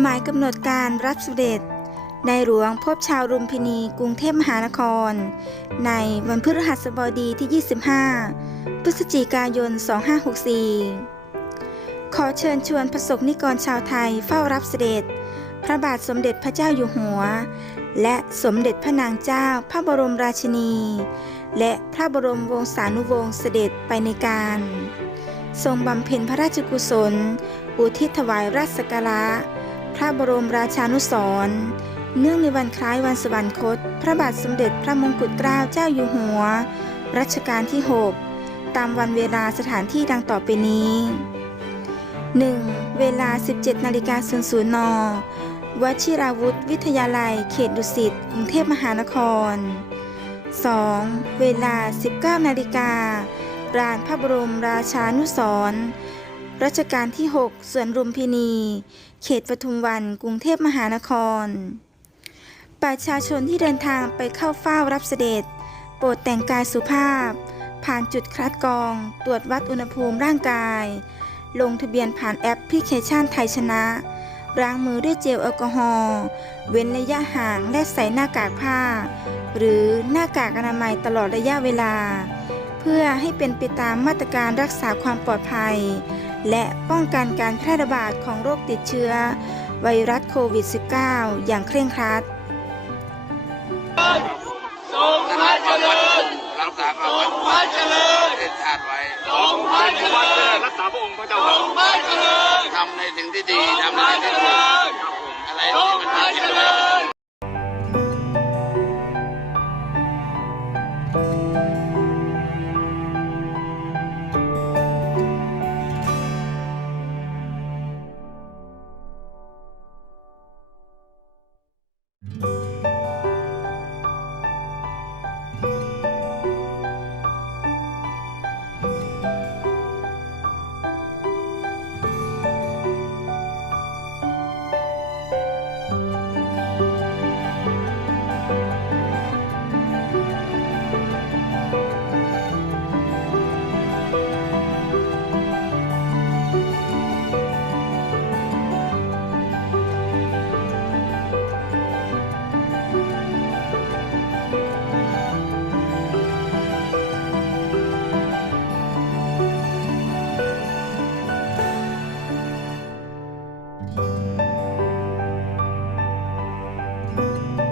หมายกำหนดการรับเสด็จ ในหลวงพบชาวรุมพินีกรุงเทพมหานคร ในวันพฤหัสบดีที่ 25 พฤศจิกายน 2564 ขอเชิญชวนประสบนิกรชาวไทยเฝ้ารับเสด็จ พระบาทสมเด็จพระเจ้าอยู่หัว และสมเด็จพระนางเจ้าพระบรมราชินี และพระบรมวงศานุวงศ์เสด็จไปในการ ทรงบำเพ็ญพระราชกุศล อุทิศถวายราชสักการะ พระบรมราชานุสรณ์เนื่องในวันคล้ายวันสวรรคต พระบาทสมเด็จพระมงกุฎเกล้าเจ้าอยู่หัว รัชกาลที่ 6 ตามวันเวลาสถานที่ดังต่อไปนี้ 1. เวลา 17นาฬิกา00นวชิราวุธ วิทยาลัย เขตดุสิตกรุงเทพมหานคร 2. เวลา 19นาฬิการานพระบรมราชานุสร รัชกาลที่ 6 สวนรุมพินี เขตปทุมวัน กรุงเทพมหานคร ประชาชนที่เดินทางไปเข้าเฝ้ารับเสด็จ โปรดแต่งกายสุภาพ ผ่านจุดคัดกรอง ตรวจวัดอุณหภูมิร่างกาย ลงทะเบียนผ่านแอปพลิเคชันไทยชนะล้างมือด้วยเจลแอลกอฮอล์เว้นระยะห่างและใส่หน้ากากผ้า หรือหน้ากากอนามัยตลอดระยะเวลา เพื่อให้เป็นไปตามมาตรการรักษาความปลอดภัย และป้องกันการแพร่ระบาดของโรคติดเชื้อ ไวรัสโควิด -19 อย่างเคร่งครัดทรงพระเจริญรักษาคทวามรงพระเจริญประเทศชาติไว้ทรงพระเจริญรักษาพระองค์พระทเจ้ารงพระเจริญทำในสิ่งที่ดีทรงทำพใน you